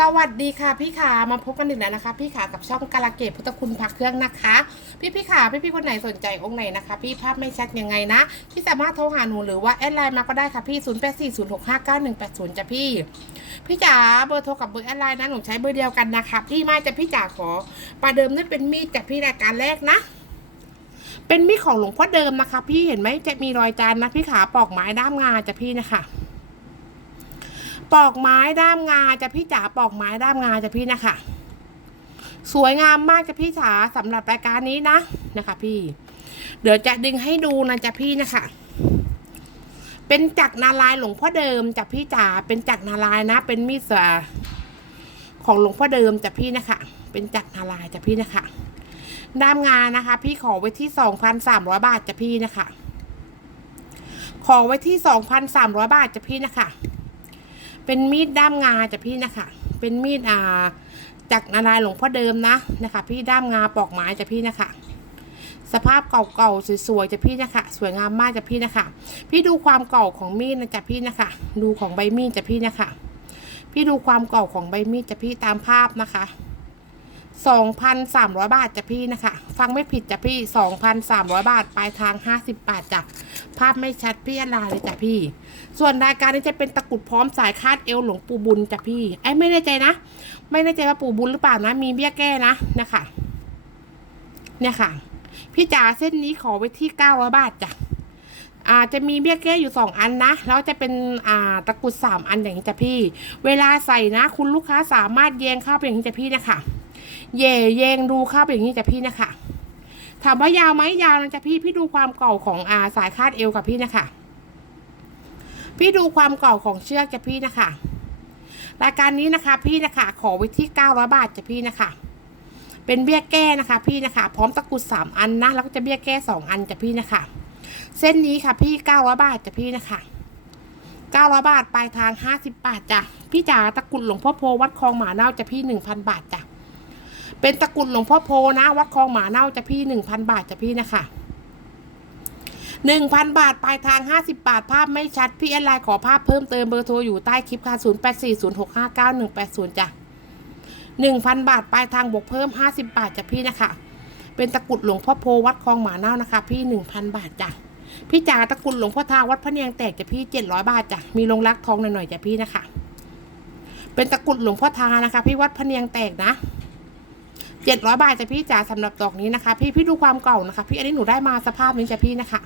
สวัสดีค่ะพี่ขามาพบกันอีกแล้วนะคะ พี่ขากับช่องกาลเกตพุทธคุณพักเครื่องนะคะ พี่พี่ขาพี่พี่คนไหนสนใจองค์ไหนนะคะ พี่ภาพไม่ชัดยังไงนะ พี่สามารถโทรหาหนูหรือว่าแอดไลน์มาก็ได้ค่ะพี่ 0 8 4 0 6 5 9 1 8 0จ้ะพี่ พี่จ๋าเบอร์โทรกับเบอร์แอดไลน์นะหนูใช้เบอร์เดียวกันนะคะพี่มาจะพี่จ๋าขอประเดิมด้วยเป็นมีดจากพี่รายการแรกนะเป็นมีดของหลวงพ่อเดิมนะคะ พี่เห็นไหมจะมีรอยจานนะพี่ขาปอกไม้ด้ามงาจ้ะพี่นะคะ ปอกไม้ด้ามงาจะพี่จ๋าปอกไม้ด้ามงาจะพี่นะคะ สวยงามมากจะพี่จ๋าสำหรับรายการนี้นะนะคะ พี่ เดี๋ยวจะดึงให้ดูนะจ๊ะพี่นะคะ เป็นจักรนาลายหลวงพ่อเดิมจ้ะพี่จ๋าเป็นจักรนาลายนะ เป็นมีดสาของหลวงพ่อเดิมจ้ะพี่นะคะ เป็นจักรนาลายจ้ะพี่นะคะ ด้ามงานนะคะ พี่ขอไว้ที่สองพันสามร้อยบาทจ้ะพี่นะคะ ขอไว้ที่สองพันสามร้อยบาทจ้ะพี่นะคะ เป็นมีดด้ามงาจ้ะพี่นะคะ เป็นมีดอ่าจากนารายหลวงพ่อเดิมนะนะคะ พี่ด้ามงาปอกไม้จ้ะพี่นะคะ สภาพเก่าๆสวยๆจ้ะพี่นะคะ สวยงามมากจ้ะพี่นะคะ พี่ดูความเก่าของมีดนะจ้ะพี่นะคะ ดูของใบมีดจ้ะพี่นะคะ พี่ดูความเก่าของใบมีดจ้ะพี่ตามภาพนะคะ สองพันสามร้อยบาทจ้ะพี่นะคะ ฟังไม่ผิดจ้ะพี่สองพันสามร้อยบาท ปลายทางห้าสิบบาทจ้ะ ภาพไม่ชัดพี่อะไรเลยจ้ะพี่ ส่วนรายการนี้จะเป็นตะกรุดพร้อมสายคาดเอวหลวงปู่บุญจ้ะพี่ ไอ้ไม่แน่ใจนะ ไม่แน่ใจว่าปู่บุญหรือเปล่านะ มีเบี้ยแก้นะ นะคะ เนี่ยค่ะ พี่จ๋าเส้นนี้ขอไว้ที่เก้าร้อยบาทจ้ะอาจะมีเบี้ยแก้อยู่สองอันนะ แล้วจะเป็นอ่าตะกรุดสามอันอย่างนี้จ้ะพี่ เวลาใส่นะ คุณลูกค้าสามารถแยงเข้าไปอย่างนี้จ้ะพี่นะคะ เย่แยงดูเข้าไปอย่างนี้จ้ะพี่นะคะถามว่ายาวไหมยาวนะจ้ะพี่ พี่ดูความเก่าของอาสายคาดเอวกับพี่นะคะ พี่ดูความเก่าของเชือกจ้ะพี่นะคะ รายการนี้นะคะพี่นะคะ ขอไว้ที่เก้าร้อยบาทจ้ะพี่นะคะ เป็นเบี้ยแก้นะคะ พี่นะคะ พร้อมตะกรุดสามอันนะ แล้วก็จะเบี้ยแก้สองอันจ้ะพี่นะคะ เส้นนี้ค่ะพี่เก้าร้อยบาทจ้ะพี่นะคะเก้าร้อยบาทปลายทางห้าสิบบาทจ้ะ พี่จ๋าตะกรุดหลวงพ่อโพวัดคลองหมาเน่าจ้ะพี่หนึ่งพันบาทจ้ะ เป็นตะกรุดหลวงพ่อโพนะ วัดคลองหมาเน่าจะพี่หนึ่งพันบาทจะพี่นะคะหนึ่งพันบาท ปลายทางห้าสิบบาท ภาพไม่ชัด พี่แอดไลน์ขอภาพเพิ่มเติมเบอร์โทรอยู่ใต้คลิปค่ะศูนย์แปดสี่ศูนย์หกห้าเก้าหนึ่งแปดศูนย์จ้ะหนึ่งพันบาท ปลายทางบวกเพิ่มห้าสิบบาทจ้ะพี่นะคะ เป็นตะกรุดหลวงพ่อโพวัดคลองหมาเน่านะคะ พี่หนึ่งพันบาทจ้ะพี่จ๋าตะกรุดหลวงพ่อทาวัดพระเนียงแตกจ้ะพี่เจ็ดร้อยบาทจ้ะมีลงรักทองหน่อยๆจ้ะพี่นะคะ เป็นตะกรุดหลวงพ่อทานะคะ พี่วัดพระเนียงแตกนะ เจ็ดร้อยบาทจ้ะพี่จ๋าสำหรับดอกนี้นะคะ พี่พี่ดูความเก่านะคะ พี่อันนี้หนูได้มาสภาพนี้จ้ะพี่นะคะ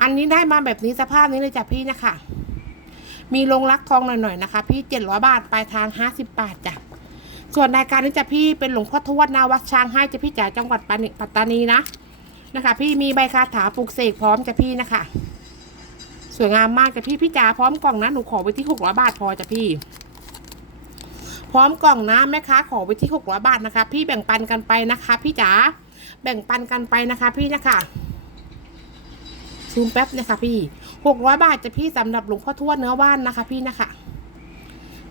อันนี้ได้มาแบบนี้สภาพนี้เลยจ้ะพี่นะคะ มีลงรักทองหน่อยๆนะคะ พี่เจ็ดร้อยบาทปลายทางห้าสิบบาทจ้ะส่วนรายการนี้จะพี่เป็นหลวงพ่อทวดนาวัดช้างให้จะพี่จ๋าจังหวัดปัตตานีนะนะคะ พี่มีใบคาถาปลูกเสกพร้อมจะพี่นะคะ สวยงามมากจ้ะพี่พี่จ๋าพร้อมกล่องนะหนูขอไปที่หกร้อยบาทพอจ้ะพี่ พร้อมกล่องนะแม่ค้าขอไปที่หกร้อยบาทนะคะ พี่แบ่งปันกันไปนะคะ พี่จ๋าแบ่งปันกันไปนะคะ พี่นะคะซูมแป๊บนะคะ พี่หกร้อยบาทจะพี่สำหรับหลวงพ่อทวดเนื้อว่านนะคะ พี่นะคะ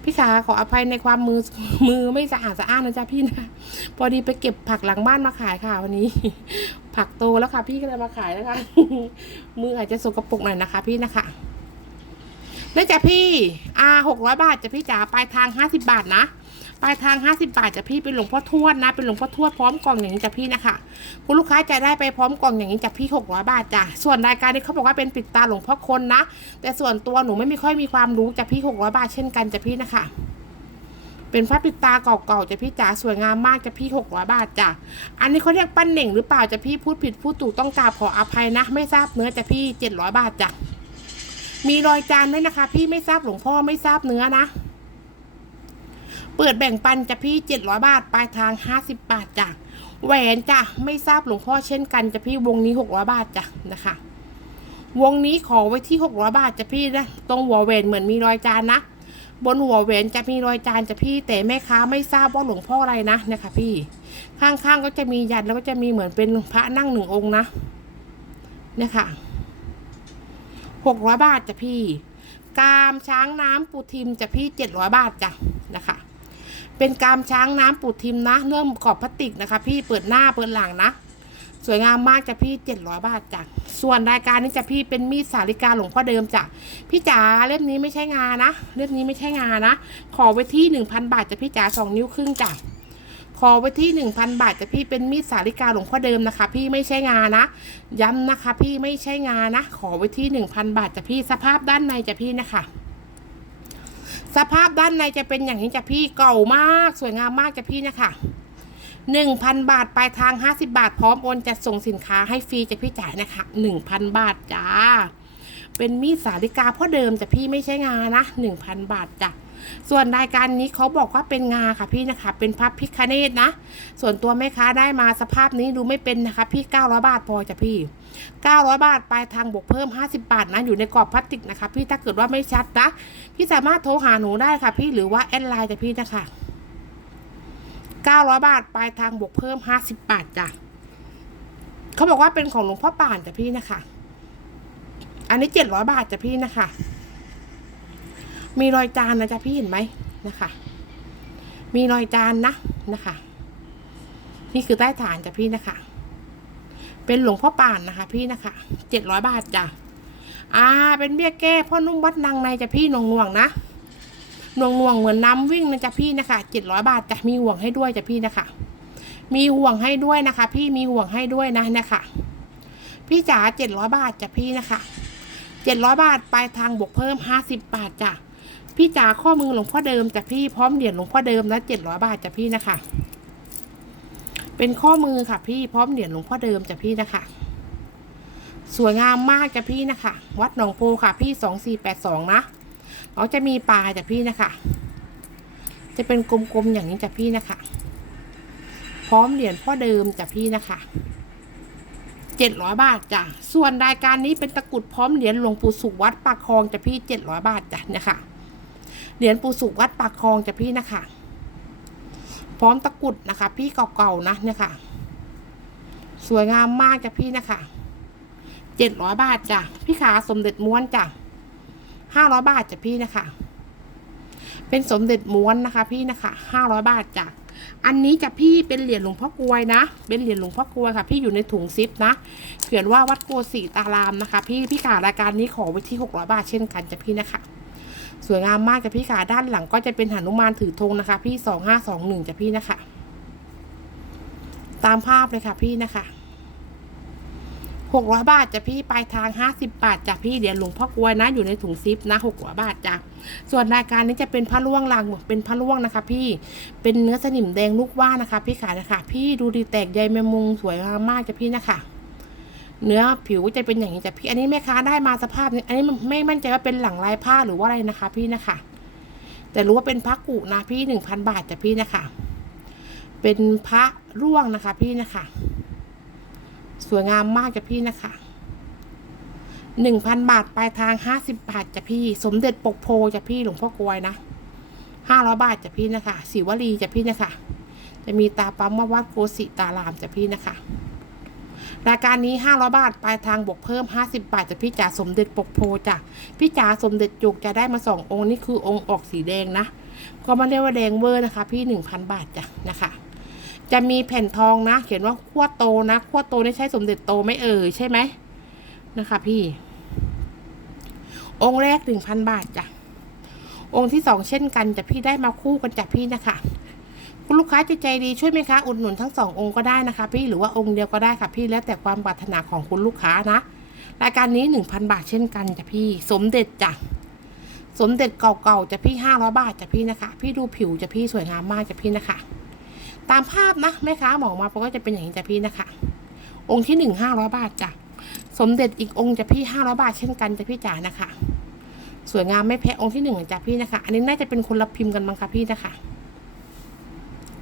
พี่ขาขออภัยในความมือมือไม่สะอาดสะอ้านนะจ๊ะพี่นะพอดีไปเก็บผักหลังบ้านมาขายค่ะ วันนี้ ผักโตแล้วค่ะ พี่ก็เลยมาขายนะคะ มืออาจจะสกปรกหน่อยนะคะ พี่นะคะ แล้จ้ะพี่อ่าหกร้อยบาทจะพี่จ๋าปลายทางห้าสิบบาทนะปลายทางห้าสิบาทจะพี่เป็นหลวงพ่อทวดนะเป็นหลวงพ่อทวดพร้อมกล่องอย่างนี้จ้ะพี่นะคะคุณลูกค้าจะได้ไปพร้อมกล่องอย่างนี้จากพี่หกร้อยบาทจ้ะส่วนรายการนี้เขาบอกว่าเป็นปิดตาหลวงพ่อคนนะ แต่ส่วนตัวหนูไม่มีค่อยมีความรู้จากพี่หกร้อยบาทเช่นกันจ้ะพี่นะคะ เป็นพระปิดตาเก่าๆจ้ะพี่จ๋าสวยงามมากจ้ะพี่หกร้อยบาทจ้ะอันนี้เขาเรียกปั้นเหน่งหรือเปล่าจ้ะพี่พูดผิดพูดถูกต้องกราบขออภัยนะ ไม่ทราบเนื้อจ้ะพี่เจ็ดร้อยบาทจ้ะ มีรอยจานด้วยนะคะ พี่ไม่ทราบหลวงพ่อไม่ทราบเนื้อนะ เปิดแบ่งปันจะพี่เจ็ดร้อยบาท ปลายทางห้าสิบบาทจ้ะแหวนจ้ะไม่ทราบหลวงพ่อเช่นกันจะพี่วงนี้หกร้อยบาทจ้ะนะคะ วงนี้ขอไว้ที่หกร้อยบาทจะพี่นะตรงหัวแหวนเหมือนมีรอยจานนะบนหัวแหวนจะมีรอยจานจะพี่ แต่แม่ค้าไม่ทราบว่าหลวงพ่ออะไรนะนะคะพี่ ข้างๆก็จะมียันแล้วก็จะมีเหมือนเป็นพระนั่งหนึ่งองค์นะเนี่ยค่ะ หกร้อยบาทจ้ะพี่ กามช้างน้ำปูทิมจ้ะพี่เจ็ดร้อยบาทจ้ะนะคะ เป็นกามช้างน้ำปูทิมนะเริ่มขอบพลาสติกนะคะ พี่เปิดหน้าเปิดหลังนะ สวยงามมากจ้ะพี่เจ็ดร้อยบาทจ้ะส่วนรายการนี้จะพี่เป็นมีดสาลิกาหลวงพ่อเดิมจ้ะพี่จ๋าเล่มนี้ไม่ใช่งานะเล่มนี้ไม่ใช่งานะ ขอไว้ที่หนึ่งพันบาทจ้ะพี่จ๋าสองนิ้วครึ่งจ้ะ ขอไว้ที่หนึ่งพันบาทจะพี่เป็นมีดสาลิกาหลวงพ่อเดิมนะคะ พี่ไม่ใช่งานะ ย้ำนะคะ พี่ไม่ใช่งานะ ขอไว้ที่หนึ่งพันบาทจะพี่สภาพด้านในจะพี่นะคะ สภาพด้านในจะเป็นอย่างนี้จะพี่เก่ามากสวยงามมากจะพี่นะคะหนึ่งพันบาทปลายทางห้าสิบาท พร้อมโอนจัดส่งสินค้าให้ฟรีจะพี่จ่ายนะคะหนึ่งพันบาทจ้า เป็นมีดสาลิกาพ่อเดิมจะพี่ไม่ใช่งานะหนึ่งพันบาทจ้ะ ส่วนรายการนี้เขาบอกว่าเป็นงาค่ะพี่นะคะ เป็นพับพิคเนตนะ ส่วนตัวแม่ค้าได้มาสภาพนี้ดูไม่เป็นนะคะ พี่ 900 บาทพอจ้ะพี่ 900 บาทปลายทางบวกเพิ่ม 50 บาทนะ อยู่ในกรอบพลาสติกนะคะ พี่ถ้าเกิดว่าไม่ชัดนะ พี่สามารถโทรหาหนูได้ค่ะ พี่หรือว่าแอดไลน์จ้ะพี่นะคะ 900 บาทปลายทางบวกเพิ่ม 50 บาทจ้ะเขาบอกว่าเป็นของหลวงพ่อป่านจ้ะพี่นะคะ อันนี้ 700 บาทจ้ะพี่นะคะ มีรอยจานนะจ๊ะพี่เห็นไหมนะคะ มีรอยจานนะนะคะ นี่คือใต้ฐานจ้ะพี่นะคะ เป็นหลวงพ่อป่านนะคะ พี่นะคะเจ็ดร้อยบาทจ้ะอ่า เป็นเบี้ยแก้พ่อนุ่มวัดนางในจ้ะพี่หน่วงหน่วงนะหน่วงหน่วงเหมือนน้ำวิ่งนะจ๊ะพี่นะคะเจ็ดร้อยบาทจ้ะมีห่วงให้ด้วยจ้ะพี่นะคะ มีห่วงให้ด้วยนะคะ พี่มีห่วงให้ด้วยนะนะคะ พี่จ๋าเจ็ดร้อยบาทจ้ะพี่นะคะเจ็ดร้อยบาทปลายทางบวกเพิ่มห้าสิบบาทจ้ะ พี่จ๋าข้อมือหลวงพ่อเดิมจากพี่พร้อมเหรียญหลวงพ่อเดิมนะเจ็ดร้อยบาทจากพี่นะคะ เป็นข้อมือค่ะพี่พร้อมเหรียญหลวงพ่อเดิมจากพี่นะคะ สวยงามมากจากพี่นะคะ วัดหนองโพค่ะ พี่สองสี่แปดสองนะเขาจะมีปลายจากพี่นะคะ จะเป็นกลมๆอย่างนี้จากพี่นะคะ พร้อมเหรียญพ่อเดิมจากพี่นะคะเจ็ดร้อยบาทจ้ะ ส่วนรายการนี้เป็นตะกรุดพร้อมเหรียญหลวงปู่สุวัดปากคลองจากพี่เจ็ดร้อยบาทจ้ะเนี่ยค่ะ เหรียญปูสุกวัดปากคลองจ้ะพี่นะคะ พร้อมตะกรุดนะคะ พี่เก่าๆนะเนี่ยค่ะ สวยงามมากจ้ะพี่นะคะเจ็ดร้อยบาทจ้ะพี่ขาสมเด็จม้วนจ้ะห้าร้อยบาทจ้ะพี่นะคะ เป็นสมเด็จม้วนนะคะ พี่นะคะห้าร้อยบาทจ้ะอันนี้จะพี่เป็นเหรียญหลวงพ่อกวยนะ เป็นเหรียญหลวงพ่อกวยค่ะ พี่อยู่ในถุงซิปนะ เขียนว่าวัดโกสีตารามนะคะ พี่พี่ขารายการนี้ขอไว้ที่หกร้อยบาทเช่นกันจ้ะพี่นะคะ สวยงามมากจ้ะพี่ขาด้านหลังก็จะเป็นหนุมานถือธงนะคะ พี่สองห้าสองหนึ่งจ้ะพี่นะคะ ตามภาพเลยค่ะพี่นะคะหกร้อยบาทจ้ะพี่ปลายทางห้าสิบบาทจ้ะพี่เดี๋ยวหลวงพ่อกวยนะ อยู่ในถุงซิปนะหกร้อยบาทจ้ะส่วนรายการนี้จะเป็นผ้าล่วงลางเป็นผ้าล่วงนะคะ พี่เป็นเนื้อสนิมแดงลูกว่านะคะ พี่ขานะคะ พี่ดูดีแตกใยแมงมุมสวยงามมากจ้ะพี่นะคะ เนื้อผิวจะเป็นอย่างนี้จ้ะพี่ อันนี้แม่ค้าได้มาสภาพนี้ อันนี้ไม่มั่นใจว่าเป็นหลังลายผ้าหรือว่าอะไรนะคะ พี่นะคะ แต่รู้ว่าเป็นพระกุนะพี่หนึ่งพันบาทจ้ะพี่นะคะ เป็นพระร่วงนะคะ พี่นะคะ สวยงามมากจ้ะพี่นะคะหนึ่งพันบาทปลายทางห้าสิบบาทจ้ะพี่ สมเด็จปกโพจ้ะพี่หลวงพ่อกลวยนะห้าร้อยบาทจ้ะพี่นะคะศิวลีจ้ะพี่นะคะ จะมีตาปั๊มวัดโกสิตารามจ้ะพี่นะคะ รายการนี้500บาทปลายทางบวกเพิ่ม 50 บาทจากพี่จ๋าสมเด็จปกโพจ้ะพี่จ๋าสมเด็จจุกจะได้มาสององค์นี่คือองค์ออกสีแดงนะ ก็ไมาเรียกว่าแดงเวอร์นะคะ พี่ 1,000 บาทจ้ะนะคะจะมีแผ่นทองนะ เขียนว่าขั้วโตนะขั้วโตนี่ใช่สมเด็จโตไม่เอ่ยใช่ไหมนะคะ พี่ องค์แรก1,000บาทจ้ะองค์ที่สองเช่นกันจะพี่ได้มาคู่กันจากพี่นะคะ คุณลูกค้าจะใจดีช่วยไหมคะอุดหนุนทั้งสององค์ก็ได้นะคะ พี่หรือว่าองค์เดียวก็ได้ค่ะพี่แล้วแต่ความปรารถนาของคุณลูกค้านะ รายการนี้หนึ่งพันบาทเช่นกันจ้ะพี่ สมเด็จจ้ะสมเด็จเก่าๆจะพี่ห้าร้อยบาทจ้ะพี่นะคะ พี่ดูผิวจะพี่สวยงามมากจ้ะพี่นะคะ ตามภาพนะแม่ค้าบอกมาก็จะเป็นอย่างนี้จ้ะพี่นะคะ องค์ที่หนึ่งห้าร้อยบาทจ้ะสมเด็จอีกองค์จะพี่ห้าร้อยบาทเช่นกันจ้ะพี่จ๋านะคะ สวยงามไม่แพ้องค์ที่หนึ่งจ้ะพี่นะคะ อันนี้น่าจะเป็นคนละพิมพ์กันมั้งคะพี่นะคะ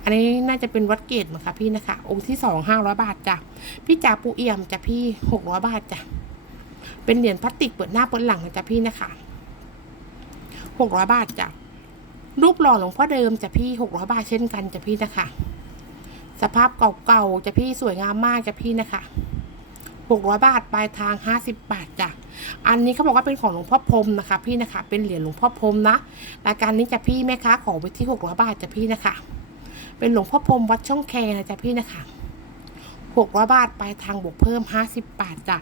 อันนี้น่าจะเป็นวัดเกตมั้งคะพี่นะคะ องค์ที่สองห้าร้อยบาทจ้ะพี่จ่าปูเอี่ยมจ้ะพี่หกร้อยบาทจ้ะเป็นเหรียญพลาสติกเปิดหน้าเปิดหลังนะจ้ะพี่นะคะหกร้อยบาทจ้ะรูปหล่อหลวงพ่อเดิมจ้ะพี่หกร้อยบาทเช่นกันจ้ะพี่นะคะ สภาพเก่าๆจ้ะพี่สวยงามมากจ้ะพี่นะคะหกร้อยบาทปลายทางห้าสิบบาทจ้ะอันนี้เขาบอกว่าเป็นของหลวงพ่อพรมนะคะ พี่นะคะ เป็นเหรียญหลวงพ่อพรมนะรายการนี้จ้ะพี่แม่ค้าขอไปที่หกร้อยบาทจ้ะพี่นะคะ เป็นหลวงพ่อพรมวัดช่องแคนะจ๊ะพี่นะคะหกร้อยบาทไปทางบวกเพิ่มห้าสิบบาทจ้ะ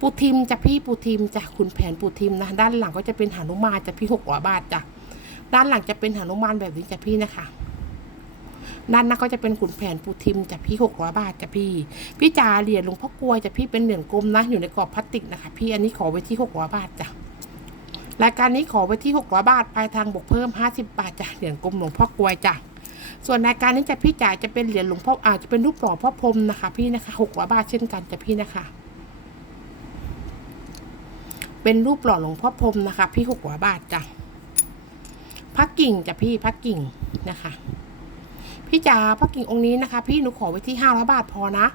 ปูทิมจะพี่ปูทิมจ้ะคุณแผนปูทิมนะ ด้านหลังก็จะเป็นหานุมานจะพี่หกร้อยบาทจ้ะด้านหลังจะเป็นหานุมานแบบนี้จ้ะพี่นะคะด้านหน้าก็จะเป็นขุนแผนปูทิมจ้ะพี่หกร้อยบาทจ้ะพี่ พี่จ๋าเหรียญหลวงพ่อกลวยจ้ะพี่เป็นเหรียญกลมนะ อยู่ในกรอบพลาสติกนะคะ พี่อันนี้ขอไว้ที่หกร้อยบาทจ้ะรายการนี้ขอไว้ที่หกร้อยบาทปลายทางบวกเพิ่มห้าสิบบาทจ้ะเหรียญกลมหลวงพ่อกลวยจ้ะ ส่วนรายการนี้จะพี่จ๋าจะเป็นเหรียญหลวงพ่ออาจจะเป็นรูปหล่อพ่อพรมนะคะ พี่นะคะหกร้อยบาทเช่นกันจะพี่นะคะ เป็นรูปหล่อหลวงพ่อพรมนะคะ พี่หกร้อยบาทจ้ะพักกิ่งจ้ะพี่พักกิ่งนะคะพี่จ๋าพักกิ่งองค์นี้นะคะ พี่หนูขอไว้ที่ห้าร้อยบาทพอนะ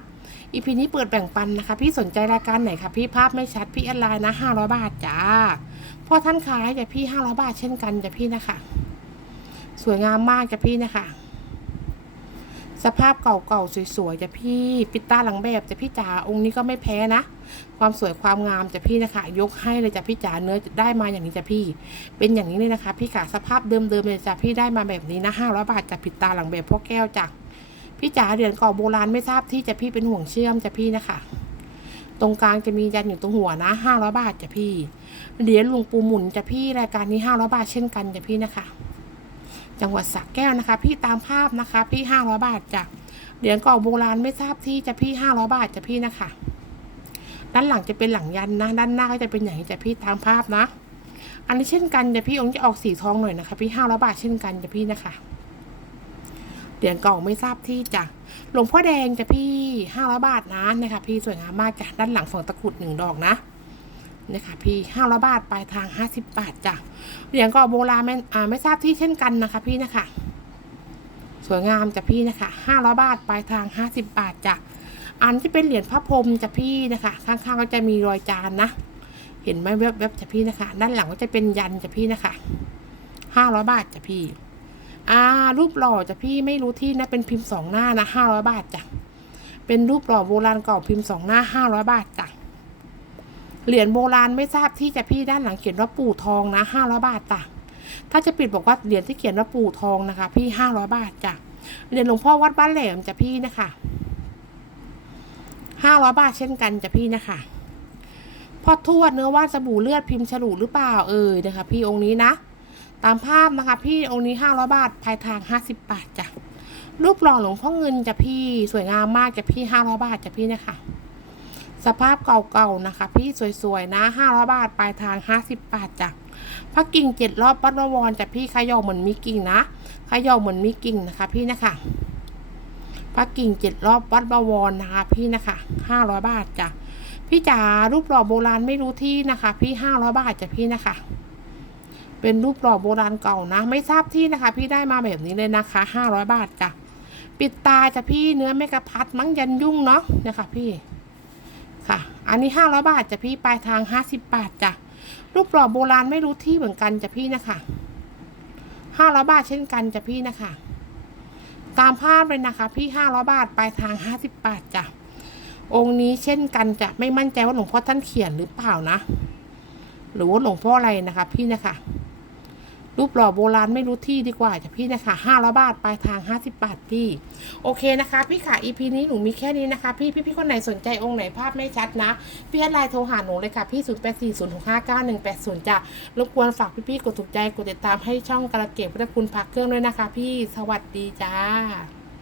อีพีนี้เปิดแบ่งปันนะคะ พี่สนใจรายการไหนคะพี่ภาพไม่ชัดพี่แอดไลน์นะห้าร้อยบาทจ้าพ่อท่านขายจะพี่ห้าร้อยบาทเช่นกันจะพี่นะคะ สวยงามมากจะพี่นะคะ สภาพเก่าๆสวยๆจะพี่ปิดตาหลังแบบจะพี่จ๋าองค์นี้ก็ไม่แพ้นะ ความสวยความงามจะพี่นะคะ ยกให้เลยจ้ะพี่จ๋าเนื้อได้มาอย่างนี้จ้ะพี่ เป็นอย่างนี้เลยนะคะ พี่ค่ะสภาพเดิมๆเลยจ้ะพี่ได้มาแบบนี้นะห้าร้อยบาทจะปิดตาหลังแบบพ่อแก้วจ้ะพี่จ๋าเหรียญเก่าโบราณไม่ทราบที่จะพี่เป็นห่วงเชื่อมจะพี่นะคะตรงกลางจะมียันอยู่ตรงหัวนะห้าร้อยบาทจะพี่เหรียญหลวงปู่หมุนจะพี่รายการนี้ห้าร้อยบาทเช่นกันจะพี่นะคะ จังหวัดสระแก้วนะคะ พี่ตามภาพนะคะพี่ห้าร้อยบาทจ้ะเหรียญเก่าโบราณไม่ทราบที่จะพี่ห้าร้อยบาทจะพี่นะคะ ด้านหลังจะเป็นหลังยันนะ ด้านหน้าก็จะเป็นอย่างนี้จะพี่ตามภาพนะ อันนี้เช่นกันจะพี่องค์จะออกสีทองหน่อยนะคะ พี่ห้าร้อยบาทเช่นกันจะพี่นะคะเหรียญเก่าไม่ทราบที่จ้ะหลวงพ่อแดงจะพี่ห้าร้อยบาทนะนะคะ พี่สวยงามมากจ้ะด้านหลังฝั่งตะกุดหนึ่งดอกนะ นี่ยค่ะพี่ห้าร้อยบาทปลายทางห้าสิบบาทจ้ะเหรียญก็โบราณไม่อ่าไม่ทราบที่เช่นกันนะคะ พี่นะคะสวยงามจ้ะพี่นะคะห้าร้อยบาทปลายทางห้าสิบบาทจ้ะอันที่เป็นเหรียญพระพรหมจ้ะพี่นะคะ ข้างๆก็จะมีรอยจานนะ เห็นไหมแวบๆจ้ะพี่นะคะ ด้านหลังก็จะเป็นยันจ้ะพี่นะคะห้าร้อยบาทจ้ะพี่ อ่า รูปหล่อจ้ะพี่ไม่รู้ที่นะเป็นพิมพ์สองหน้านะห้าร้อยบาทจ้ะเป็นรูปหล่อโบราณเก่าพิมพ์สองหน้าห้าร้อยบาทจ้ะ เหรียญโบราณไม่ทราบที่จะพี่ด้านหลังเขียนว่าปู่ทองนะห้าร้อยบาทจ้ะถ้าจะปิดบอกว่าเหรียญที่เขียนว่าปู่ทองนะคะ พี่ห้าร้อยบาทจ้ะเหรียญหลวงพ่อวัดบ้านแหลมจ้ะพี่นะคะห้าร้อยบาทเช่นกันจ้ะพี่นะคะพ่อทวดเนื้อว่านสบู่เลือดพิมพ์ฉลุหรือเปล่าเอ่ยนะคะ พี่องค์นี้นะ ตามภาพนะคะ พี่องค์นี้ห้าร้อยบาทภายทางห้าสิบบาทจ้ะรูปหล่อหลวงพ่อเงินจ้ะพี่สวยงามมากจ้ะพี่ห้าร้อยบาทจ้ะพี่นะคะ สภาพเก่าๆนะคะ พี่สวยๆนะห้าร้อยบาทปลายทางห้าสิบบาทจ้ะพระกิ่งเจ็ดรอบปัดวรจ้ะพี่ขยอเหมือนมีกิ่งนะขยอเหมือนมีกิ่งนะคะ พี่นะคะพระกิ่งเจ็ดรอบวัดบวรนะคะ พี่นะคะห้าร้อยบาทจ้ะพี่จ๋ารูปหล่อโบราณไม่รู้ที่นะคะ พี่ห้าร้อยบาทจ้ะพี่นะคะ เป็นรูปหล่อโบราณเก่านะ ไม่ทราบที่นะคะ พี่ได้มาแบบนี้เลยนะคะห้าร้อยบาทจ้ะปิดตาจ้ะพี่เนื้อเมกะพัดมั้งยันยุ่งเนาะนี่ยค่ะพี่ อันนี้ห้าร้อยบาทจะพี่ปลายทางห้าสิบบาทจ้ะรูปหล่อโบราณไม่รู้ที่เหมือนกันจะพี่นะคะห้าร้อยบาทเช่นกันจะพี่นะคะ ตามภาพเลยนะคะ พี่ห้าร้อยบาทปลายทางห้าสิบบาทจ้ะองค์นี้เช่นกันจะไม่มั่นใจว่าหลวงพ่อท่านเขียนหรือเปล่านะ หรือว่าหลวงพ่ออะไรนะคะ พี่นะคะ รูปหล่อโบราณไม่รู้ที่ดีกว่าจ้ะพี่นะคะห้าร้อยบาทปลายทางห้าสิบบาทพี่โอเคนะคะ พี่ค่ะ EP นี้หนูมีแค่นี้นะคะ พี่พี่พี่คนไหนสนใจองค์ไหนภาพไม่ชัดนะ พี่แอดไลน์โทรหาหนูเลยค่ะพี่0 8 4 0 6 5 9 1 8 0จ้ะรบกวนฝากพี่ๆกดถูกใจกดติดตามให้ช่องกระเก็บและคุณพักเครื่องด้วยนะคะ พี่สวัสดีจ้า